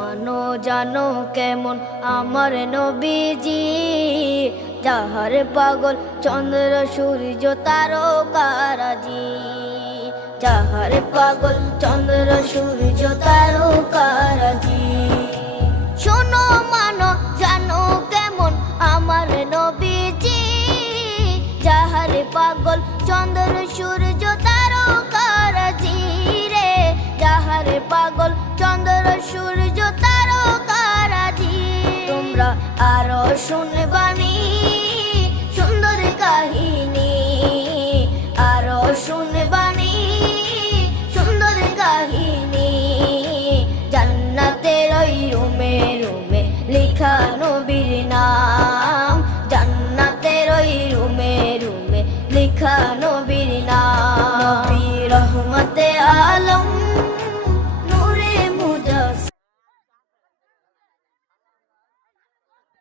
মানো জানো কেমন আমার নবীজি, যাহার পাগল চন্দ্র সূর্য তারকারাজি, যাহার পাগল চন্দ্র সূর্য তারকারাজি।